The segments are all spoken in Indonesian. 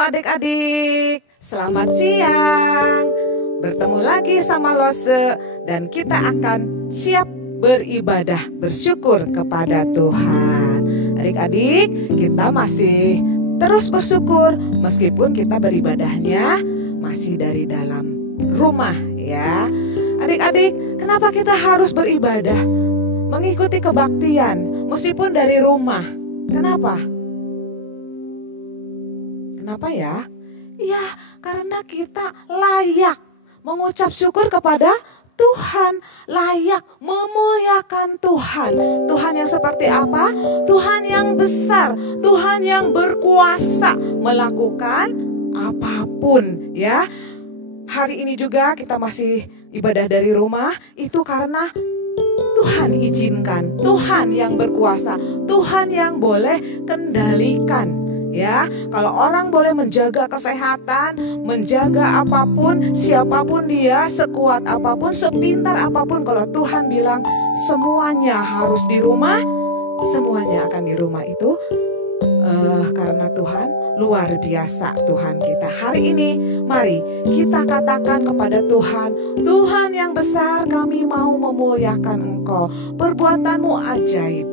adik-adik, selamat siang. Bertemu lagi sama Lose dan kita akan siap beribadah, bersyukur kepada Tuhan. Adik-adik, kita masih terus bersyukur meskipun kita beribadahnya masih dari dalam rumah ya. Adik-adik, kenapa kita harus beribadah? Mengikuti kebaktian meskipun dari rumah. Kenapa? Kenapa ya? Ya, karena kita layak mengucap syukur kepada Tuhan, layak memuliakan Tuhan. Tuhan yang seperti apa? Tuhan yang besar, Tuhan yang berkuasa melakukan apapun ya. Hari ini juga kita masih ibadah dari rumah, itu karena Tuhan izinkan, Tuhan yang berkuasa, Tuhan yang boleh kendalikan. Ya, kalau orang boleh menjaga kesehatan, menjaga apapun, siapapun dia, sekuat apapun, sepintar apapun, kalau Tuhan bilang semuanya harus di rumah, semuanya akan di rumah itu. Karena Tuhan luar biasa, Tuhan kita. Hari ini mari kita katakan kepada Tuhan, Tuhan yang besar, kami mau memuliakan Engkau, perbuatanmu ajaib.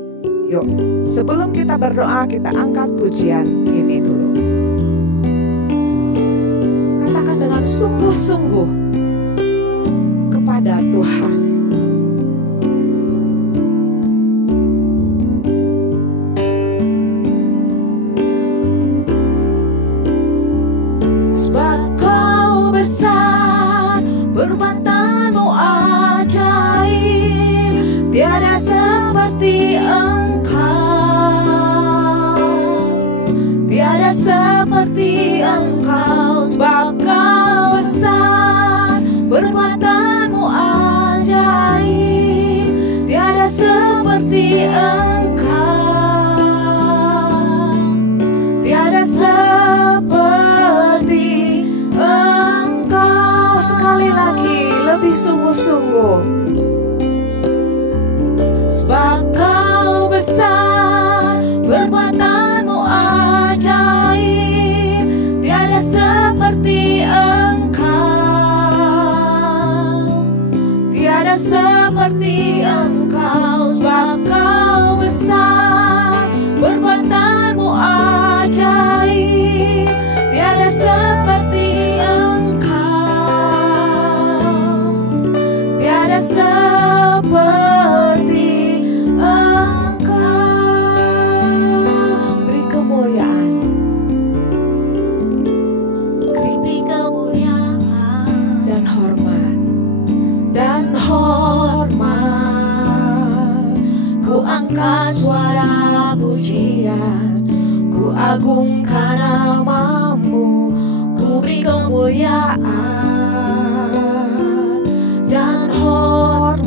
Yuk, sebelum kita berdoa, kita angkat pujian ini dulu. Katakan dengan sungguh-sungguh kepada Tuhan. Sebab Kau besar, perbuatanmu ajaib, tiada seperti seperti Engkau, sebab Kau besar, perbuatanmu ajaib, tiada seperti Engkau, tiada seperti Engkau. Sekali lagi, lebih sungguh-sungguh. Sebab Kau besar, perbuatanmu ajaib, tiada seperti Engkau, tiada seperti Engkau. Sebab Kau besar, perbuatanmu ajaib, tiada seperti Engkau, tiada seperti angkat suara pujian, ku agungkan namamu, ku beri kemuliaan dan hormat.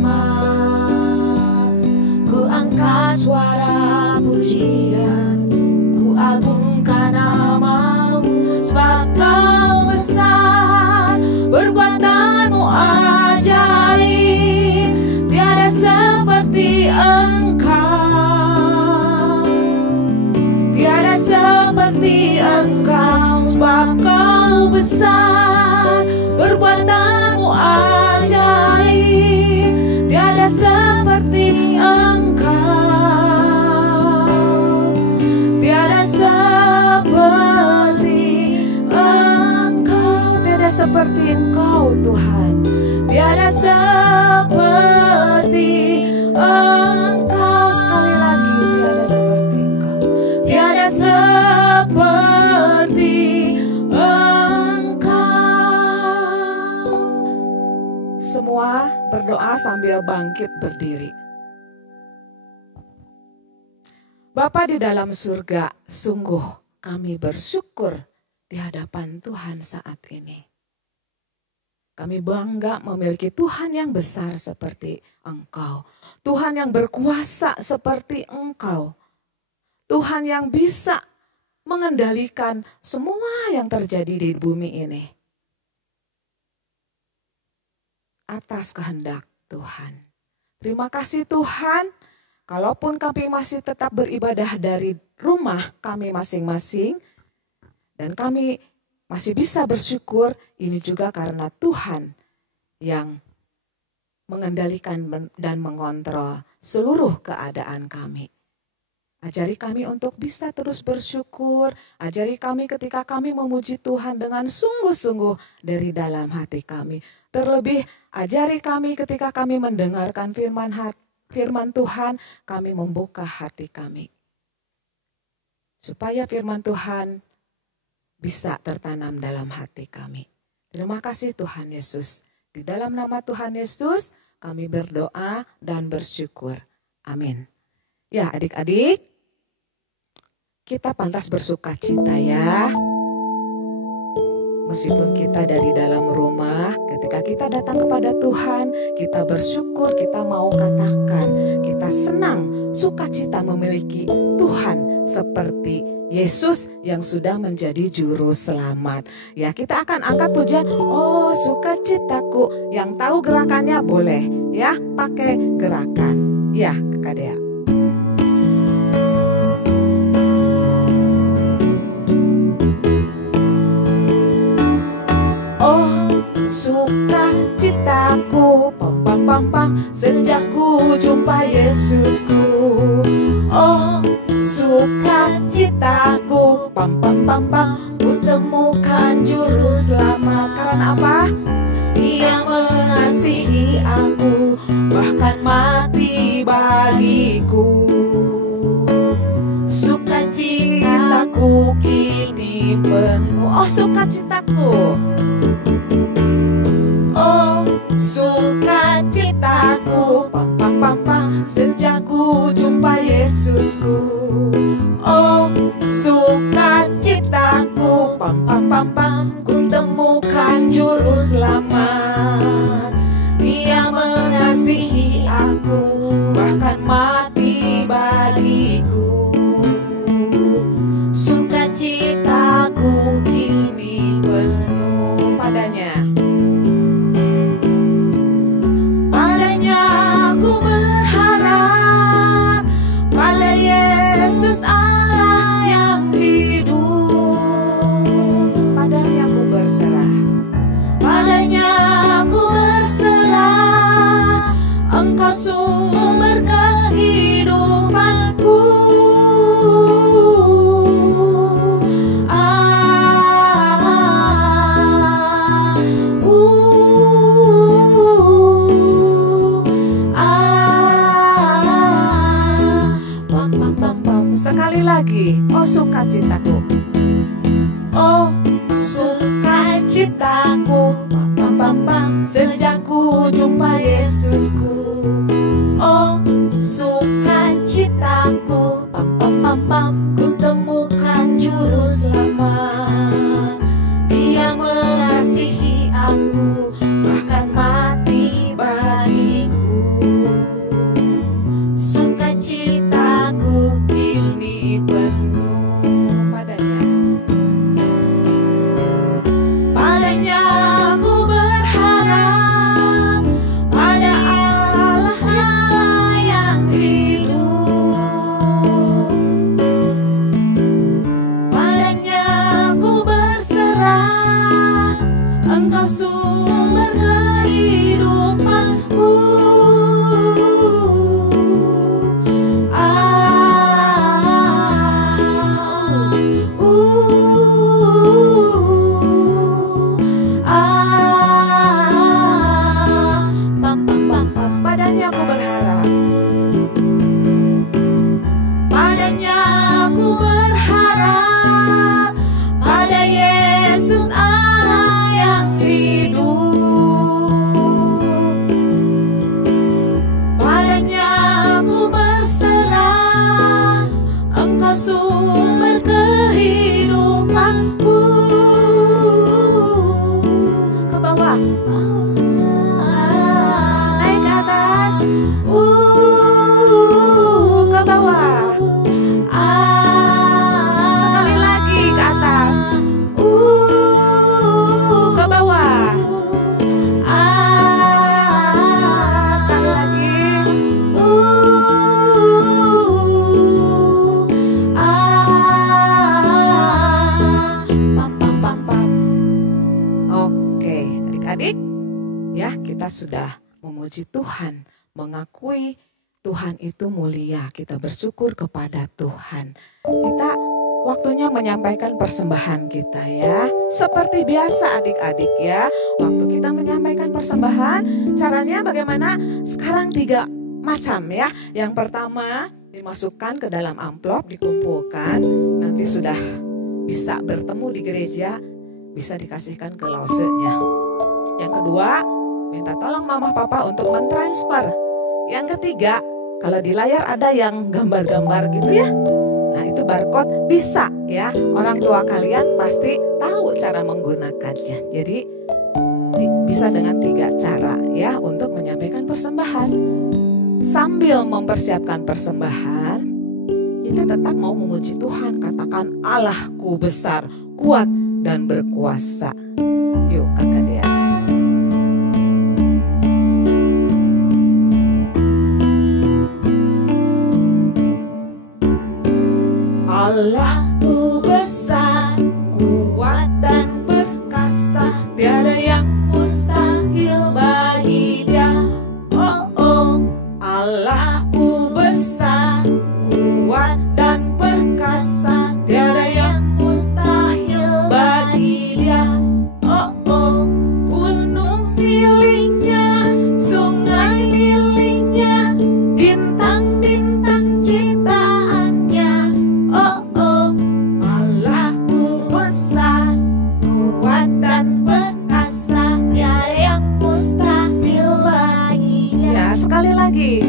Ku angkat suara pujian, ku agungkan namamu, sebab Kau besar, perbuatanmu ajaib, tiada seperti seperti Engkau. Sebab Kau besar, perbuatanmu ajaib, tiada seperti Engkau, tiada seperti Engkau, tiada seperti Engkau Tuhan, tiada seperti Engkau. Sekali lagi, tiada seperti Engkau, tiada seperti Engkau. Semua berdoa sambil bangkit berdiri. Bapa di dalam surga, sungguh kami bersyukur di hadapan Tuhan saat ini. Kami bangga memiliki Tuhan yang besar seperti Engkau, Tuhan yang berkuasa seperti Engkau, Tuhan yang bisa mengendalikan semua yang terjadi di bumi ini atas kehendak Tuhan. Terima kasih Tuhan, kalaupun kami masih tetap beribadah dari rumah kami masing-masing, dan kami masih bisa bersyukur, ini juga karena Tuhan yang mengendalikan dan mengontrol seluruh keadaan kami. Ajari kami untuk bisa terus bersyukur. Ajari kami ketika kami memuji Tuhan dengan sungguh-sungguh dari dalam hati kami. Terlebih ajari kami ketika kami mendengarkan firman Tuhan, kami membuka hati kami. Supaya firman Tuhan bisa tertanam dalam hati kami. Terima kasih Tuhan Yesus. Di dalam nama Tuhan Yesus kami berdoa dan bersyukur. Amin. Ya adik-adik, kita pantas bersuka cita ya. Meskipun kita dari dalam rumah, ketika kita datang kepada Tuhan, kita bersyukur, kita mau katakan, kita senang, sukacita memiliki Tuhan seperti Yesus yang sudah menjadi juru selamat. Ya, kita akan angkat pujian, oh sukacitaku. Yang tahu gerakannya boleh ya, pakai gerakan. Ya, Kak Dea. Sukacitaku, pam pam pam pam, sejak ku jumpa Yesusku. Oh, sukacitaku, pam pam pam pam, ku temukan juru selamat. Karena apa? Dia mengasihi aku, bahkan mati bagiku. Sukacitaku kini penuh. Oh, sukacitaku. Oh, sukacitaku, pam pam pam pam, sejak ku jumpa Yesusku. Oh, sukacitaku, pam pam pam pam, ku temukan juru selamat. Dia mengasihi aku, bahkan mati bagiku. Sukacitaku kini penuh padanya. Sumber kehidupanku. Pam pam pam pam. Sekali lagi, oh sukacitaku. Oh sukacitaku, pam pam pam pam, sejak ku jumpa Yesusku. Oh sukacitaku, pam pam pam pam, ku temukan juru selamat. Dia mengasihi aku, bahkan mati bagiku. Sukacitaku kini penuh padanya. Padanya aku berharap, pada Allah yang hidup. Padanya aku berserah, Engkau sumber kehidupanku. Padanya aku berharap, padanya aku berharap, pada Yesus Allah yang hidup. Padanya aku berserah, Engkau sumber kehidupanku. Ke bawah. Ke bawah. Sekali lagi ke atas. Ke bawah. Sekali lagi. sudah memuji Tuhan, mengakui Tuhan itu mulia, kita bersyukur kepada Tuhan. Kita waktunya menyampaikan persembahan kita ya. Seperti biasa adik-adik ya, waktu kita menyampaikan persembahan, caranya bagaimana? Sekarang 3 macam ya. Yang pertama, dimasukkan ke dalam amplop, dikumpulkan, nanti sudah bisa bertemu di gereja, bisa dikasihkan ke losenya. Yang kedua, minta tolong mama papa untuk mentransfer. Yang ketiga, kalau di layar ada yang gambar-gambar gitu ya, nah itu barcode bisa ya, orang tua kalian pasti tahu cara menggunakannya. Jadi bisa dengan 3 cara ya untuk menyampaikan persembahan. Sambil mempersiapkan persembahan, kita tetap mau memuji Tuhan, katakan Allahku besar, kuat dan berkuasa. Yuk kakak dia. Allahku besar, kuat dan perkasa, tiada yang mustahil bagi Dia. Oh oh, Allahku besar, kuat dan perkasa, tiada yang mustahil bagi Dia. Oh oh, gunung miliknya, sungai miliknya, bintang-bintang ciptaannya. Oh oh, Allahku besar, kuat dan perkasa, tiada yang mustahil baginya. Ya, sekali lagi.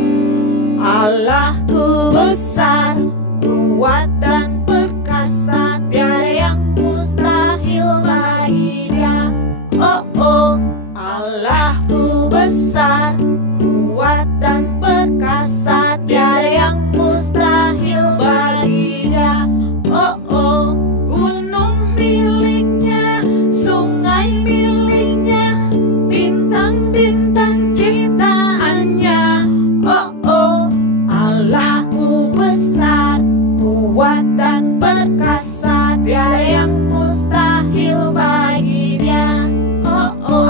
Allahku besar, kuat dan perkasa, tiada yang mustahil bagi Dia. Oh oh, Allahku besar, kuat dan perkasa, tiada yang mustahil bagi Dia. Oh oh, gunung miliknya, sungai miliknya, bintang-bintang ciptaannya. Oh oh, Allahku besar, kuat dan perkasa, tiada yang mustahil bagi Dia. Oh oh,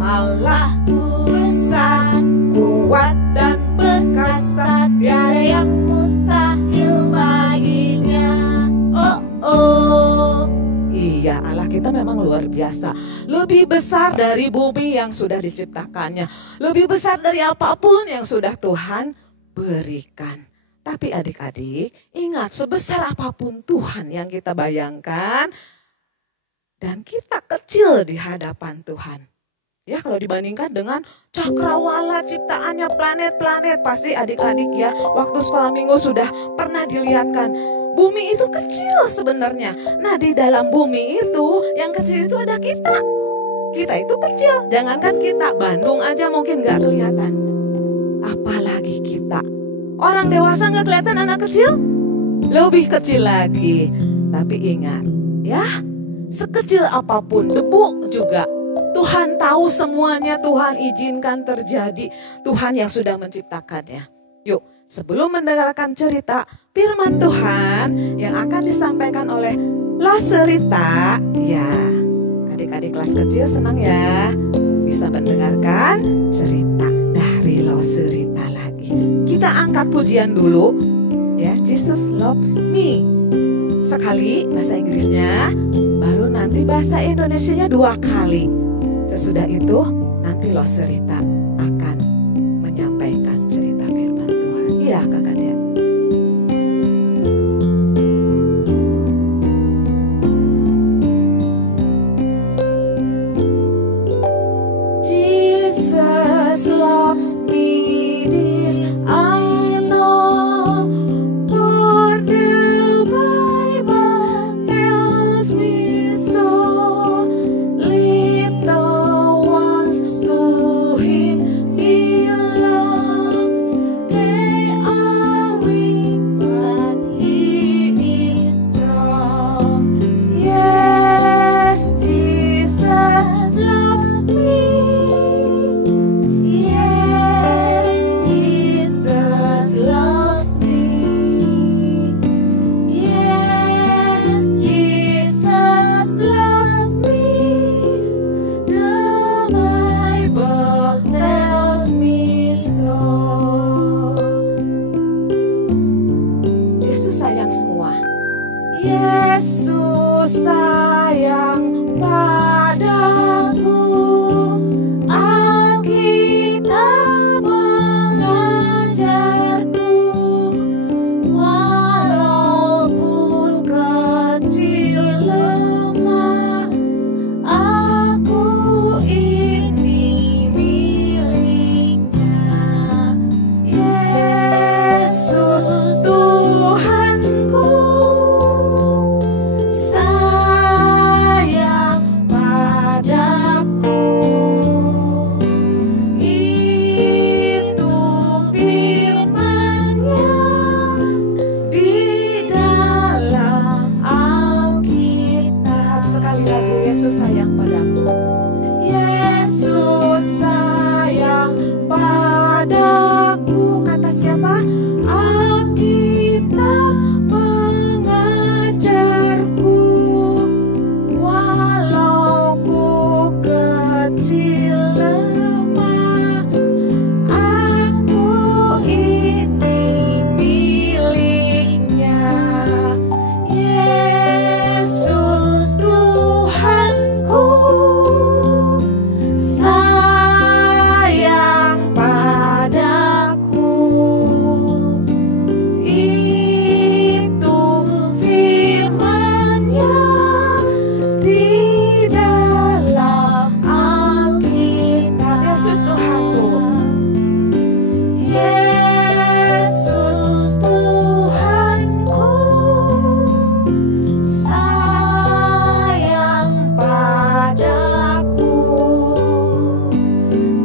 Allahku besar, kuat dan perkasa, tiada yang mustahil bagi Dia. Oh oh. Iya, Allah kita memang luar biasa. Lebih besar dari bumi yang sudah diciptakannya, lebih besar dari apapun yang sudah Tuhan berikan. Tapi adik-adik, ingat, sebesar apapun Tuhan yang kita bayangkan, dan kita kecil di hadapan Tuhan. Ya, kalau dibandingkan dengan cakrawala ciptaannya, planet-planet, pasti adik-adik ya, waktu sekolah minggu sudah pernah dilihatkan. Bumi itu kecil sebenarnya. Nah, di dalam bumi itu, yang kecil itu ada kita. Kita itu kecil, jangankan kita, Bandung aja mungkin gak kelihatan. Apalagi kita. Orang dewasa gak kelihatan, anak kecil lebih kecil lagi. Tapi ingat ya, sekecil apapun debu juga, Tuhan tahu semuanya, Tuhan izinkan terjadi, Tuhan yang sudah menciptakannya. Yuk, sebelum mendengarkan cerita firman Tuhan yang akan disampaikan oleh Loserita, ya adik-adik kelas kecil senang ya bisa mendengarkan cerita dari Loserita lagi. Kita angkat pujian dulu ya, Jesus Loves Me. Sekali bahasa Inggrisnya, baru nanti bahasa Indonesianya 2 kali. Sesudah itu nanti Loserita akan menyampaikan cerita firman Tuhan. Iya kakak dia. Jesus loves me, this I know, for the Bible tells me so. Little ones to Him Yesus sayang semua. Yesus sayang padaku. Alkitab mengajarku, walaupun kecil lemah, aku ini miliknya. Yesus Tuhanku sayang padaku. Itu firman-Nya di dalam Alkitab. Sekali lagi, Yesus sayang padaku. Yesus sayang padaku. Kata siapa? Alkitab mengajarku, walau ku kecil lemah, aku ini miliknya. Yesus Tuhanku sayang padaku. Itu firman-Nya di dalam Alkitab. Yesus Tuhanku. Yesus Tuhanku sayang padaku.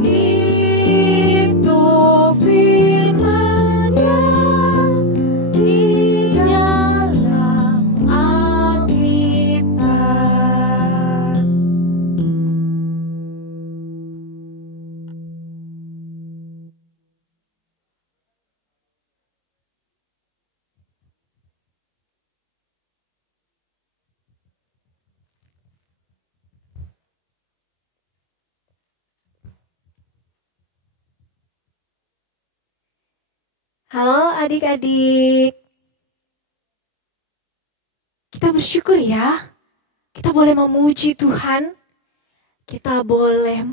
Itu firman-Nya di dalam Alkitab. Halo adik-adik, kita bersyukur ya, kita boleh memuji Tuhan, kita boleh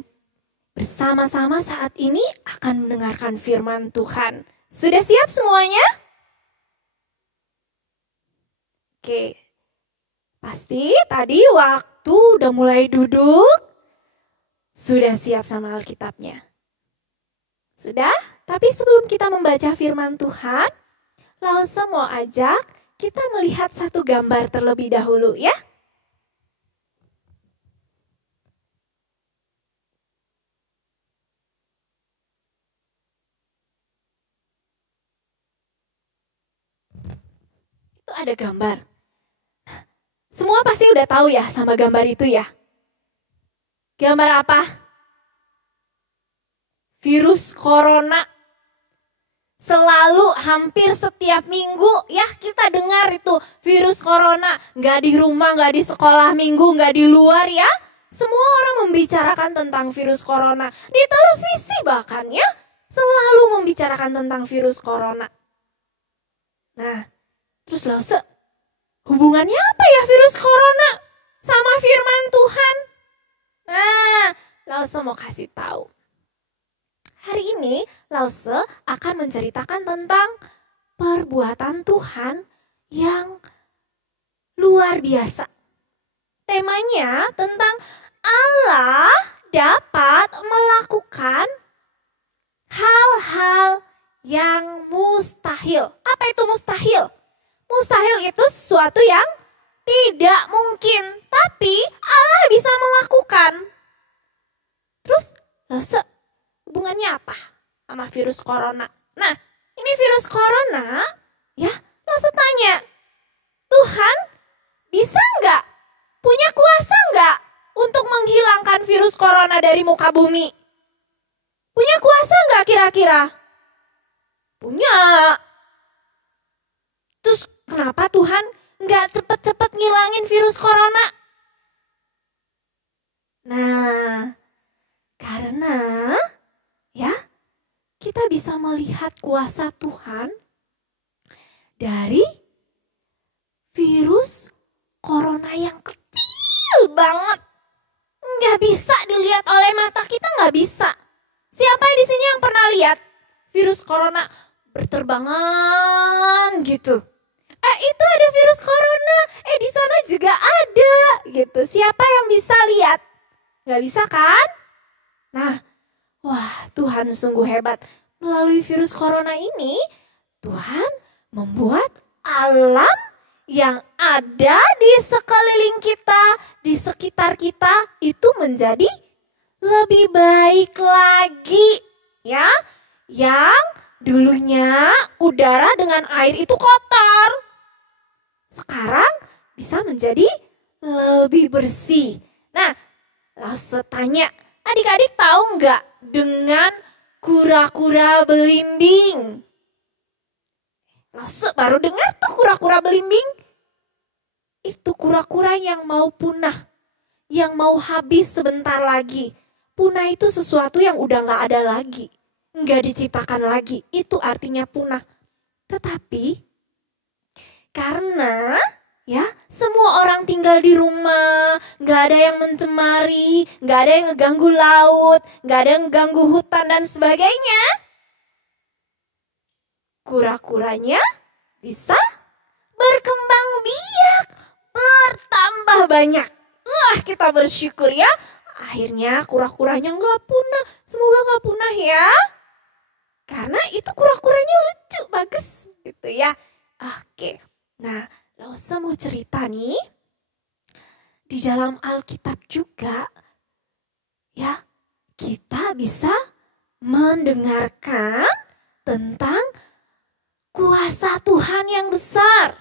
bersama-sama saat ini akan mendengarkan firman Tuhan. Sudah siap semuanya? Oke, pasti tadi waktu udah mulai duduk, sudah siap sama Alkitabnya. Sudah? Tapi sebelum kita membaca firman Tuhan, Lause mau ajak kita melihat satu gambar terlebih dahulu ya. Itu ada gambar. Semua pasti udah tahu ya sama gambar itu ya. Gambar apa? Virus corona. Selalu hampir setiap minggu ya kita dengar itu virus corona. Nggak di rumah, nggak di sekolah minggu, nggak di luar ya. Semua orang membicarakan tentang virus corona. Di televisi bahkan ya selalu membicarakan tentang virus corona. Nah, terus Lause, hubungannya apa ya virus corona sama firman Tuhan? Nah, Lause mau kasih tahu. Hari ini Lause akan menceritakan tentang perbuatan Tuhan yang luar biasa. Temanya tentang Allah dapat melakukan hal-hal yang mustahil. Apa itu mustahil? Mustahil itu sesuatu yang tidak mungkin, tapi Allah bisa melakukan. Terus Lause, hubungannya apa sama virus corona? Nah, ini virus corona, ya, Lause tanya, Tuhan bisa nggak, punya kuasa nggak untuk menghilangkan virus corona dari muka bumi? Punya kuasa nggak kira-kira? Punya. Terus kenapa Tuhan nggak cepet-cepet ngilangin virus corona? Nah, karena ya, kita bisa melihat kuasa Tuhan dari virus corona berterbangan gitu. Itu ada virus corona, di sana juga ada gitu. Siapa yang bisa lihat? Gak bisa kan? Nah, wah Tuhan sungguh hebat. Melalui virus corona ini, Tuhan membuat alam yang ada di sekeliling kita, di sekitar kita itu menjadi lebih baik lagi. Ya, yang dulunya udara dengan air itu kotor, sekarang bisa menjadi lebih bersih. Nah, Lause tanya, adik-adik tahu nggak dengan kura-kura belimbing? Lause baru dengar tuh kura-kura belimbing. Itu kura-kura yang mau punah, yang mau habis sebentar lagi. Punah itu sesuatu yang udah nggak ada lagi, nggak diciptakan lagi. Itu artinya punah. Tetapi karena ya semua orang tinggal di rumah, nggak ada yang mencemari, nggak ada yang ngeganggu laut, nggak ada yang ngeganggu hutan dan sebagainya, kura-kuranya bisa berkembang biak, bertambah banyak. Wah, kita bersyukur ya. Akhirnya kura-kuranya nggak punah. Semoga nggak punah ya. Karena itu kura-kuranya lucu, bagus gitu ya. Oke. Nah, Lause mau cerita nih. Di dalam Alkitab juga ya, kita bisa mendengarkan tentang kuasa Tuhan yang besar,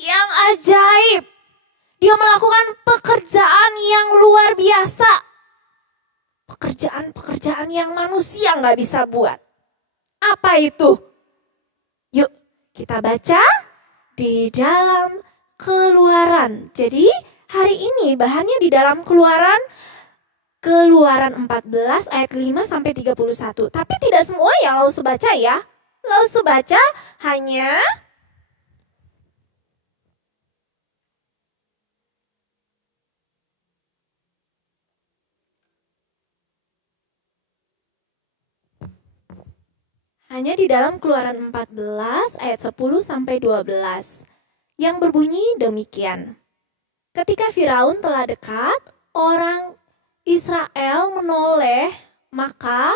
yang ajaib. Dia melakukan pekerjaan yang luar biasa. Pekerjaan-pekerjaan yang manusia nggak bisa buat. Apa itu? Yuk kita baca di dalam Keluaran. Jadi hari ini bahannya di dalam Keluaran 14 ayat 5 sampai 31. Tapi tidak semua yang Lause baca ya. Lause baca hanya di dalam Keluaran 14 ayat 10 sampai 12 yang berbunyi demikian. Ketika Firaun telah dekat, orang Israel menoleh, maka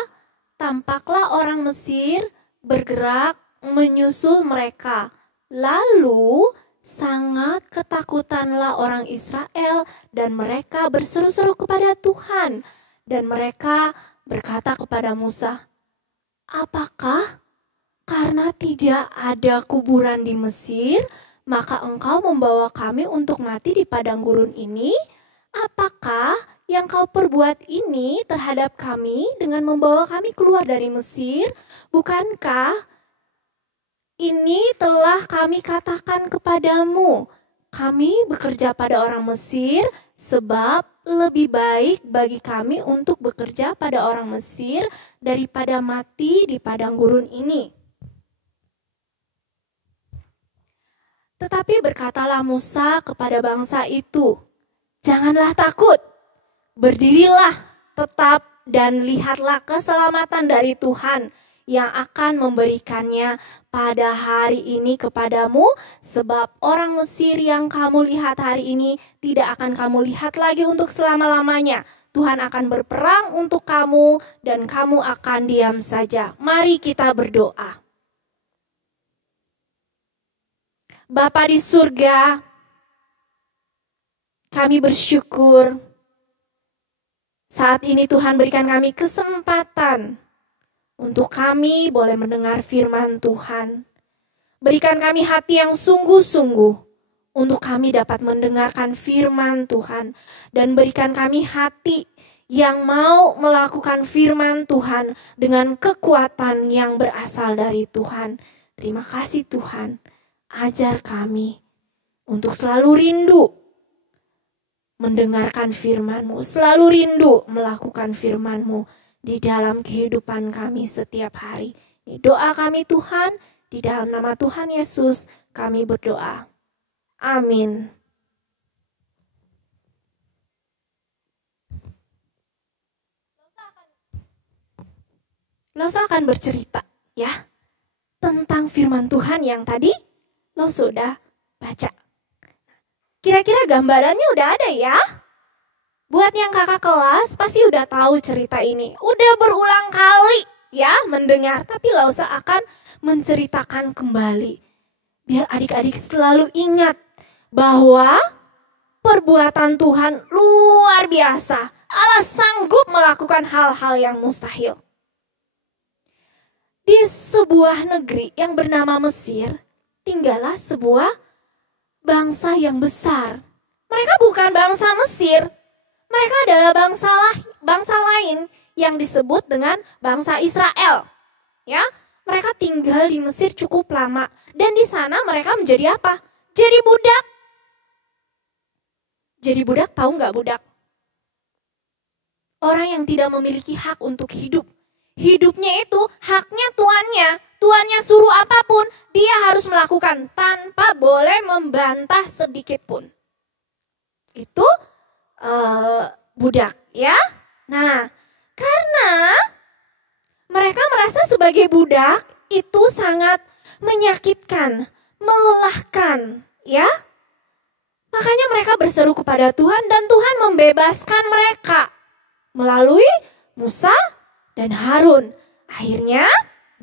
tampaklah orang Mesir bergerak menyusul mereka. Lalu sangat ketakutanlah orang Israel dan mereka berseru-seru kepada Tuhan. Dan mereka berkata kepada Musa, apakah karena tidak ada kuburan di Mesir, maka engkau membawa kami untuk mati di padang gurun ini? Apakah yang kau perbuat ini terhadap kami dengan membawa kami keluar dari Mesir? Bukankah ini telah kami katakan kepadamu? Kami bekerja pada orang Mesir sebab lebih baik bagi kami untuk bekerja pada orang Mesir daripada mati di padang gurun ini. Tetapi berkatalah Musa kepada bangsa itu, janganlah takut, berdirilah tetap dan lihatlah keselamatan dari Tuhan yang akan memberikannya pada hari ini kepadamu, sebab orang Mesir yang kamu lihat hari ini tidak akan kamu lihat lagi untuk selama-lamanya. Tuhan akan berperang untuk kamu dan kamu akan diam saja. Mari kita berdoa. Bapa di surga, kami bersyukur saat ini Tuhan berikan kami kesempatan untuk kami boleh mendengar firman Tuhan. Berikan kami hati yang sungguh-sungguh untuk kami dapat mendengarkan firman Tuhan. Dan berikan kami hati yang mau melakukan firman Tuhan dengan kekuatan yang berasal dari Tuhan. Terima kasih Tuhan. Ajar kami untuk selalu rindu mendengarkan firman-Mu, selalu rindu melakukan firman-Mu di dalam kehidupan kami setiap hari. Ini doa kami Tuhan, di dalam nama Tuhan Yesus kami berdoa. Amin. Lausa akan bercerita ya tentang firman Tuhan yang tadi lo sudah baca. Kira-kira gambarannya udah ada ya? Buat yang kakak kelas pasti udah tahu cerita ini. Udah berulang kali ya mendengar, tapi Lausa akan menceritakan kembali. Biar adik-adik selalu ingat bahwa perbuatan Tuhan luar biasa. Allah sanggup melakukan hal-hal yang mustahil. Di sebuah negeri yang bernama Mesir, tinggallah sebuah bangsa yang besar. Mereka bukan bangsa Mesir. Mereka adalah bangsa lain yang disebut dengan bangsa Israel. Ya, mereka tinggal di Mesir cukup lama dan di sana mereka menjadi apa? Jadi budak. Jadi budak, tahu nggak budak? Orang yang tidak memiliki hak untuk hidup. Hidupnya itu haknya tuannya. Tuannya suruh apapun, dia harus melakukan tanpa boleh membantah sedikit pun. Itu budak ya. Nah, karena mereka merasa sebagai budak itu sangat menyakitkan, melelahkan ya. Makanya mereka berseru kepada Tuhan dan Tuhan membebaskan mereka melalui Musa dan Harun. Akhirnya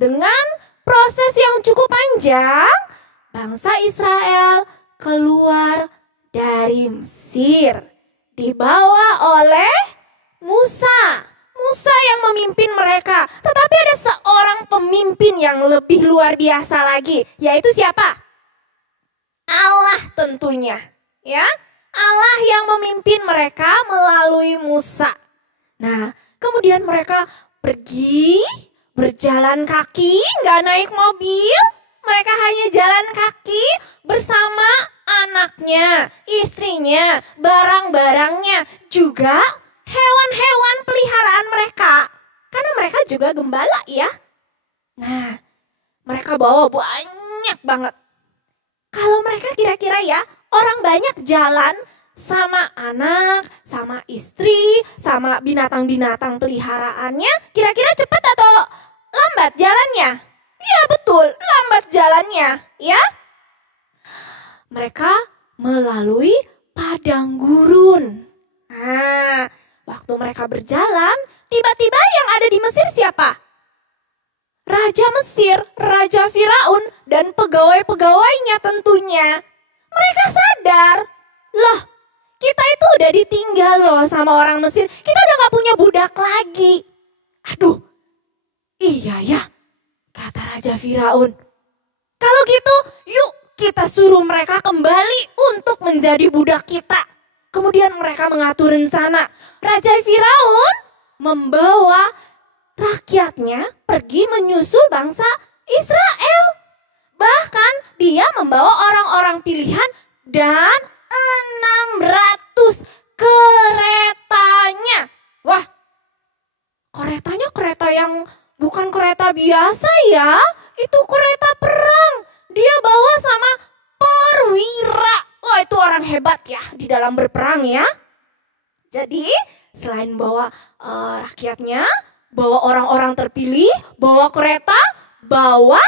dengan proses yang cukup panjang, bangsa Israel keluar dari Mesir. Dibawa oleh Musa. Musa yang memimpin mereka. Tetapi ada seorang pemimpin yang lebih luar biasa lagi. Yaitu siapa? Allah tentunya. Ya, Allah yang memimpin mereka melalui Musa. Nah, kemudian mereka pergi berjalan kaki, nggak naik mobil. Mereka hanya jalan kaki bersama anaknya, istrinya, barang-barangnya, juga hewan-hewan peliharaan mereka. Karena mereka juga gembala ya. Nah, mereka bawa banyak banget. Kalau mereka kira-kira ya, orang banyak jalan sama anak, sama istri, sama binatang-binatang peliharaannya, kira-kira cepat atau lambat jalannya? Ya betul, lambat jalannya ya. Mereka melalui padang gurun. Nah, waktu mereka berjalan, tiba-tiba yang ada di Mesir siapa? Raja Mesir, Raja Firaun, dan pegawai-pegawainya tentunya. Mereka sadar, loh kita itu udah ditinggal loh sama orang Mesir. Kita udah gak punya budak lagi. Aduh, iya ya, kata Raja Firaun. Kalau gitu, yuk kita suruh mereka kembali untuk menjadi budak kita. Kemudian mereka mengatur rencana. Raja Firaun membawa rakyatnya pergi menyusul bangsa Israel. Bahkan dia membawa orang-orang pilihan dan 600 keretanya. Wah, keretanya kereta yang bukan kereta biasa ya. Itu kereta perang. Dia bawa sama perwira. Wah, itu orang hebat ya di dalam berperang ya. Jadi selain bawa rakyatnya, bawa orang-orang terpilih, bawa kereta, bawa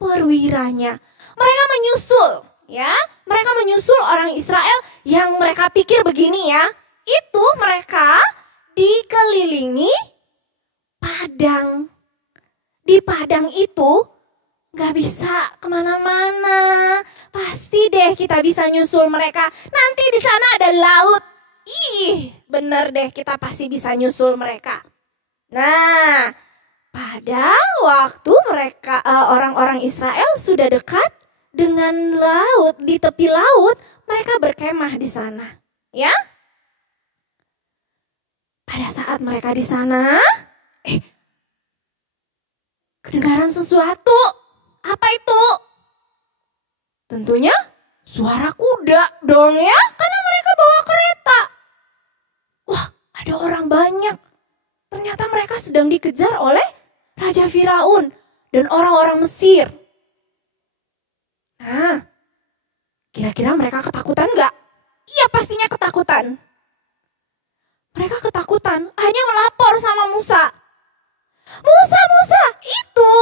perwiranya. Mereka menyusul ya. Mereka menyusul orang Israel yang mereka pikir begini ya. Itu mereka dikelilingi padang. Di padang itu gak bisa kemana-mana. Pasti deh kita bisa nyusul mereka. Nanti di sana ada laut. Ih, bener deh kita pasti bisa nyusul mereka. Nah, pada waktu mereka orang-orang Israel sudah dekat dengan laut, di tepi laut, mereka berkemah di sana, ya. Pada saat mereka di sana, kedengaran sesuatu. Apa itu? Tentunya suara kuda dong ya, karena mereka bawa kereta. Wah, ada orang banyak. Ternyata mereka sedang dikejar oleh Raja Firaun dan orang-orang Mesir. Nah, kira-kira mereka ketakutan nggak? Iya, pastinya ketakutan. Mereka ketakutan, hanya melapor sama Musa. Musa, Musa, itu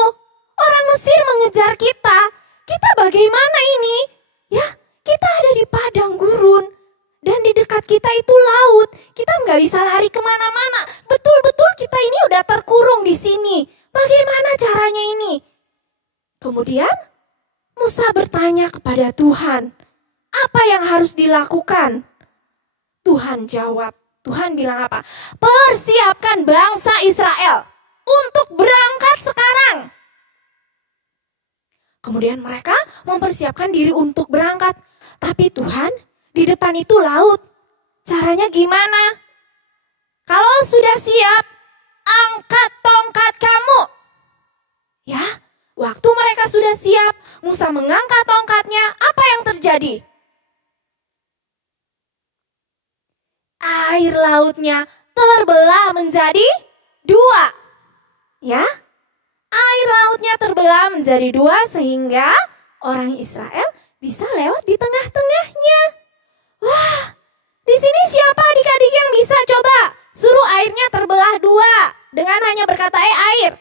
orang Mesir mengejar kita. Kita bagaimana ini? Ya, kita ada di padang gurun. Dan di dekat kita itu laut. Kita nggak bisa lari kemana-mana. Betul-betul kita ini udah terkurung di sini. Bagaimana caranya ini? Kemudian Musa bertanya kepada Tuhan, apa yang harus dilakukan? Tuhan jawab. Tuhan bilang apa? Persiapkan bangsa Israel untuk berangkat sekarang. Kemudian mereka mempersiapkan diri untuk berangkat. Tapi Tuhan, di depan itu laut. Caranya gimana? Kalau sudah siap, angkat tongkat kamu. Ya, waktu mereka sudah siap, Musa mengangkat tongkatnya. Apa yang terjadi? Air lautnya terbelah menjadi dua. Ya, air lautnya terbelah menjadi dua sehingga orang Israel bisa lewat di tengah-tengahnya. Wah, di sini siapa adik-adik yang bisa coba suruh airnya terbelah dua dengan hanya berkata air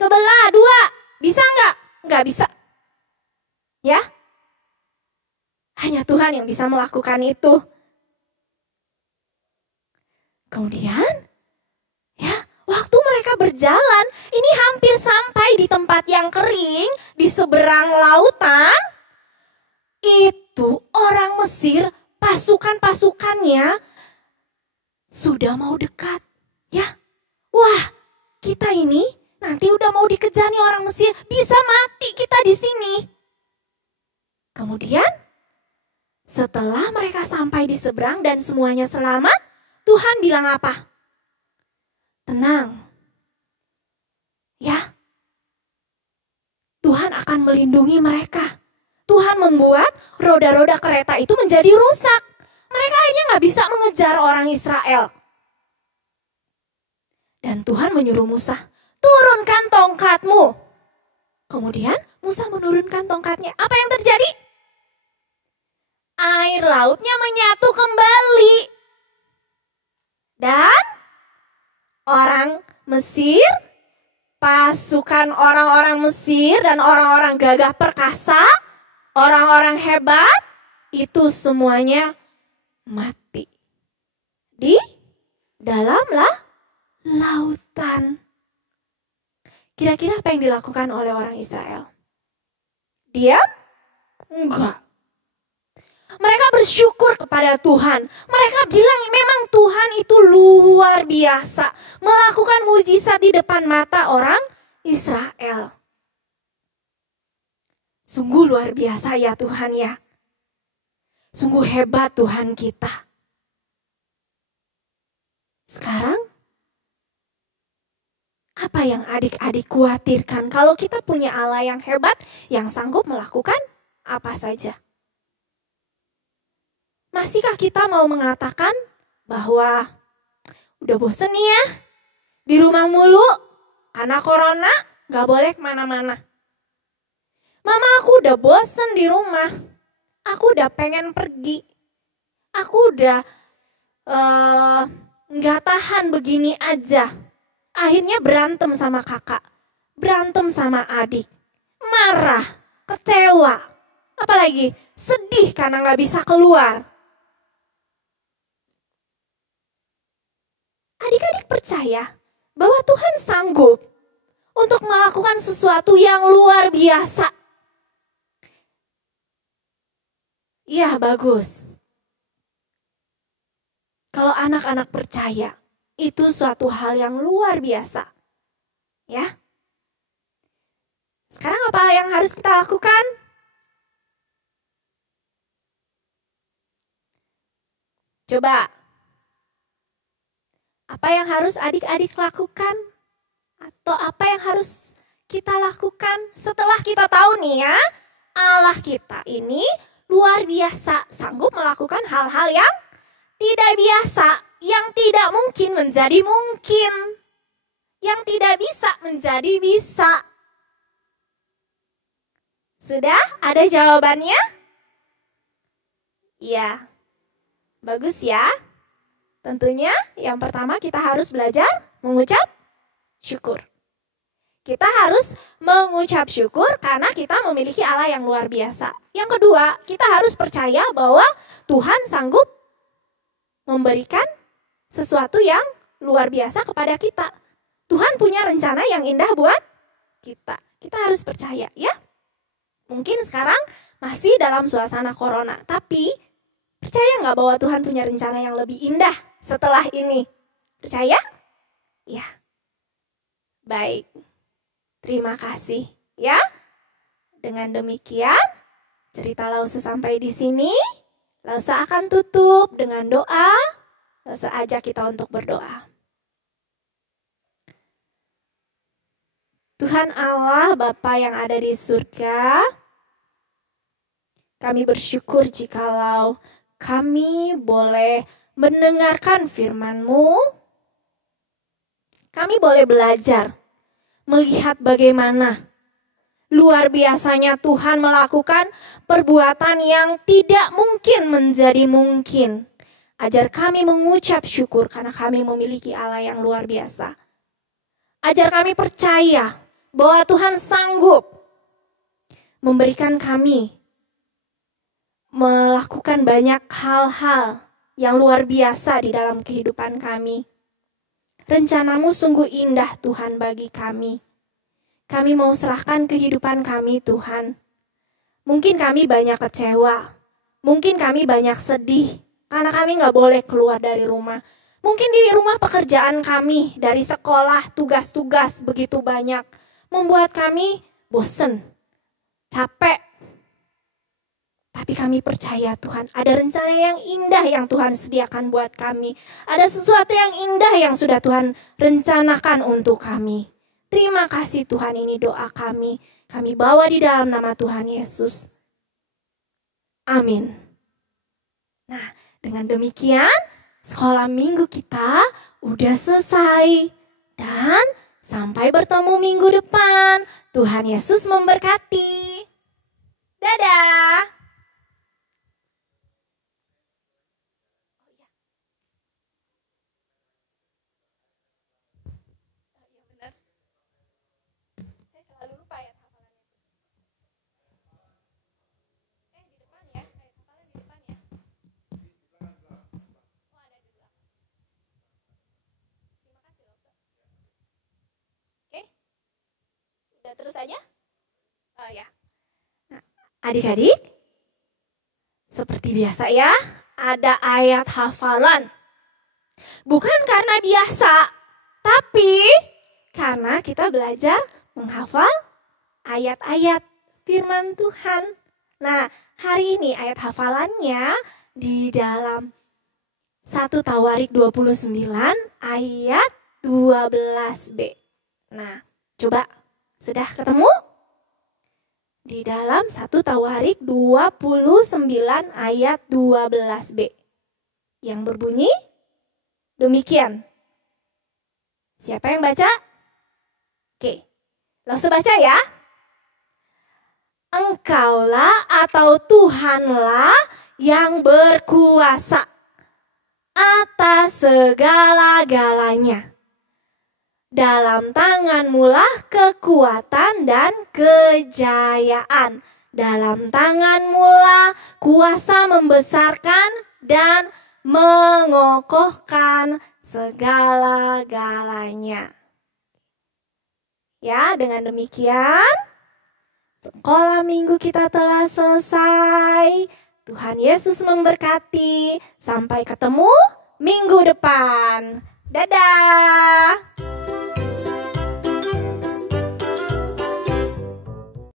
kebelah dua, bisa nggak? Nggak bisa. Ya, hanya Tuhan yang bisa melakukan itu. Kemudian, ya, waktu mereka berjalan, ini hampir sampai di tempat yang kering di seberang lautan. Itu orang Mesir, pasukan-pasukannya sudah mau dekat. Ya, wah, kita ini nanti udah mau dikejar nih orang Mesir, bisa mati kita di sini. Kemudian, setelah mereka sampai di seberang dan semuanya selamat, Tuhan bilang apa? Tenang. Ya, Tuhan akan melindungi mereka. Tuhan membuat roda-roda kereta itu menjadi rusak. Mereka akhirnya nggak bisa mengejar orang Israel. Dan Tuhan menyuruh Musa, turunkan tongkatmu. Kemudian Musa menurunkan tongkatnya. Apa yang terjadi? Air lautnya menyatu kembali. Dan orang Mesir, pasukan orang-orang Mesir dan orang-orang gagah perkasa, orang-orang hebat, itu semuanya mati di dalam lautan. Kira-kira apa yang dilakukan oleh orang Israel? Diam? Enggak. Mereka bersyukur kepada Tuhan. Mereka bilang memang Tuhan itu luar biasa. Melakukan mujizat di depan mata orang Israel. Sungguh luar biasa ya Tuhan ya. Sungguh hebat Tuhan kita. Sekarang, apa yang adik-adik khawatirkan kalau kita punya Allah yang hebat, yang sanggup melakukan apa saja? Masihkah kita mau mengatakan bahwa udah bosen nih ya, di rumah mulu, karena corona gak boleh kemana-mana. Mama, aku udah bosen di rumah, aku udah pengen pergi, aku udah gak tahan begini aja. Akhirnya berantem sama kakak, berantem sama adik, marah, kecewa, apalagi sedih karena gak bisa keluar. Adik-adik percaya bahwa Tuhan sanggup untuk melakukan sesuatu yang luar biasa. Ya, bagus. Kalau anak-anak percaya, itu suatu hal yang luar biasa. Ya. Sekarang apa yang harus kita lakukan? Coba. Apa yang harus adik-adik lakukan? Atau apa yang harus kita lakukan setelah kita tahu nih ya, Allah kita ini luar biasa, sanggup melakukan hal-hal yang tidak biasa, yang tidak mungkin menjadi mungkin, yang tidak bisa menjadi bisa. Sudah ada jawabannya? Ya, bagus ya. Tentunya yang pertama kita harus belajar mengucap syukur. Kita harus mengucap syukur karena kita memiliki Allah yang luar biasa. Yang kedua, kita harus percaya bahwa Tuhan sanggup memberikan sesuatu yang luar biasa kepada kita. Tuhan punya rencana yang indah buat kita. Kita harus percaya ya. Mungkin sekarang masih dalam suasana corona, tapi percaya nggak bahwa Tuhan punya rencana yang lebih indah setelah ini? Percaya? Ya. Baik. Terima kasih ya. Dengan demikian, cerita Lause sampai di sini. Lause akan tutup dengan doa. Lause ajak kita untuk berdoa. Tuhan Allah Bapa yang ada di surga, kami bersyukur jikalau kami boleh mendengarkan firman-Mu. Kami boleh belajar, melihat bagaimana luar biasanya Tuhan melakukan perbuatan yang tidak mungkin menjadi mungkin. Ajar kami mengucap syukur karena kami memiliki Allah yang luar biasa. Ajar kami percaya bahwa Tuhan sanggup memberikan kami melakukan banyak hal-hal yang luar biasa di dalam kehidupan kami. Rencana-Mu sungguh indah Tuhan bagi kami. Kami mau serahkan kehidupan kami Tuhan. Mungkin kami banyak kecewa. Mungkin kami banyak sedih karena kami gak boleh keluar dari rumah. Mungkin di rumah pekerjaan kami dari sekolah, tugas-tugas begitu banyak. Membuat kami bosen, capek. Tapi kami percaya Tuhan, ada rencana yang indah yang Tuhan sediakan buat kami. Ada sesuatu yang indah yang sudah Tuhan rencanakan untuk kami. Terima kasih Tuhan, ini doa kami. Kami bawa di dalam nama Tuhan Yesus. Amin. Nah, dengan demikian sekolah minggu kita udah selesai. Dan sampai bertemu minggu depan. Tuhan Yesus memberkati. Dadah. Terus aja? Oh ya. Nah, adik-adik, seperti biasa ya, ada ayat hafalan. Bukan karena biasa, tapi karena kita belajar menghafal ayat-ayat firman Tuhan. Nah, hari ini ayat hafalannya di dalam 1 Tawarik 29 ayat 12b. Nah, coba. Sudah ketemu? Di dalam 1 Tawarik 29 ayat 12b. Yang berbunyi demikian. Siapa yang baca? Oke, langsung baca ya. Engkaulah atau Tuhanlah yang berkuasa atas segala-galanya. Dalam tangan-Mulah kekuatan dan kejayaan. Dalam tangan-Mulah kuasa membesarkan dan mengokohkan segala-galanya. Ya, dengan demikian sekolah minggu kita telah selesai. Tuhan Yesus memberkati. Sampai ketemu minggu depan. Dadah.